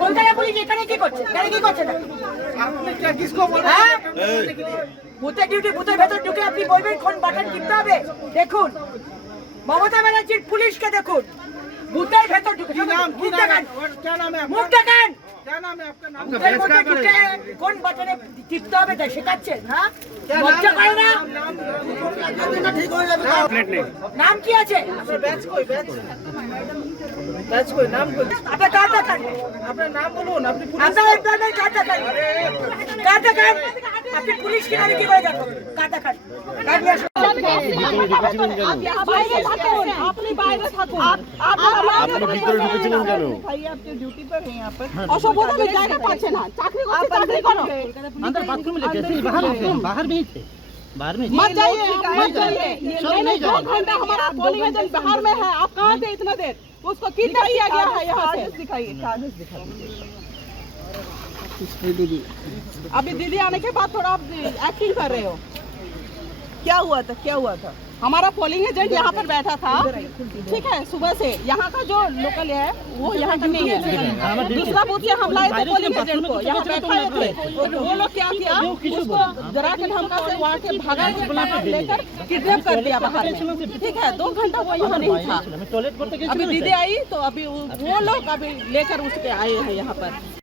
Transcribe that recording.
Kolkata police এখানে কি করছে? এখানে কি করছে না? হ্যাঁ? বুথের ডিউটি বুথের ভেতর ঢুকে আপনি বলবেন কোন বাটন টিপতে হবে? দেখুন মমতা ব্যানার্জির পুলিশকে দেখুন। বুথের ভেতর ঢুকে মুখ দেখান মুখ দেখান কোন বাটনে টিপতে হবে? তাই শেখাচ্ছেন হ্যাঁ? লজ্জা করে না? নাম কি আছে? আপনার কার্ড नाम बोलो ना अपनी पुलिस नहीं काट काट अपनी पुलिस के की बात करो काट काट बाहर बाहर में मत जाइए मत जाइए दो घंटा हमारा बाहर में है आप कहाँ थे इतना देर उसको कितना किया गया है यहाँ से? दिखाइए अभी दीदी आने के बाद थोड़ा आप एक्टिंग कर रहे हो। क्या हुआ था क्या हुआ था? हमारा पोलिंग एजेंट यहाँ पर बैठा था ठीक है सुबह से यहाँ का जो लोकल है वो यहाँ का नहीं है दूसरा बूथ से हम लाए थे पोलिंग एजेंट को यहाँ बैठाए थे वो लोग क्या किया उसको जरा के धमका से वहाँ के भगा के लेकर किडनैप कर दिया बाहर ठीक है दो घंटा वो यहाँ नहीं था अभी दीदी आई तो अभी वो लोग अभी लेकर उसके आए हैं यहाँ पर